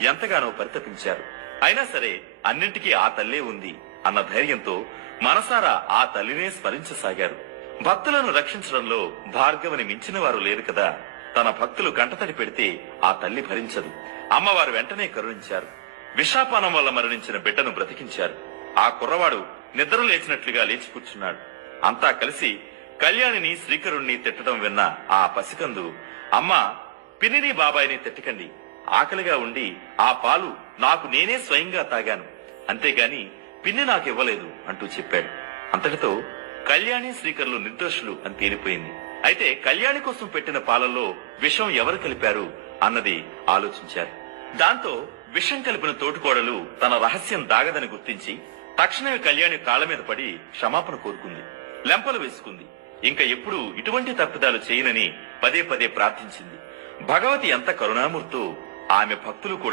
ఎంతగానో పరితపించారు. అయినా సరే అన్నింటికీ ఆ తల్లే ఉంది అన్న ధైర్యంతో మనసారా ఆ తల్లినే స్మరించసాగారు. భక్తులను రక్షించడంలో భార్గవని మించిన వారు లేరు కదా. తన భక్తులు కంటతడి పెడితే ఆ తల్లి భరించదు. అమ్మవారు వెంటనే కరుణించారు. విషాపానం వల్ల మరణించిన బిడ్డను బ్రతికించారు. ఆ కుర్రవాడు నిద్ర లేచినట్లుగా లేచి కూర్చున్నాడు. అంతా కలిసి కళ్యాణిని శ్రీకరుణ్ణి తిట్టడం విన్న ఆ పసికందు, అమ్మా, పిన్నిని బాబాయిని తిట్టకండి. ఆకలిగా ఉండి ఆ పాలు నాకు నేనే స్వయంగా తాగాను, అంతేగాని పిన్ని నాకివ్వలేదు అంటూ చెప్పాడు. అంతటితో కళ్యాణి శ్రీకరులు నిర్దోషులు అని తేలిపోయింది. అయితే కళ్యాణి కోసం పెట్టిన పాలల్లో విషం ఎవరు కలిపారు అన్నది ఆలోచించారు. దాంతో విషం కలిపిన తోటికోడలు తన రహస్యం దాగదని గుర్తించి తక్షణమే కళ్యాణి కాళ్ల మీద పడి క్షమాపణ కోరుకుంది. లెంపలు వేసుకుంది. ఇంకా ఎప్పుడూ ఇటువంటి తప్పిదాలు చేయనని పదే పదే ప్రార్థించింది. భగవతి ఎంత కరుణామూర్తో ఆమె భక్తులు కూడా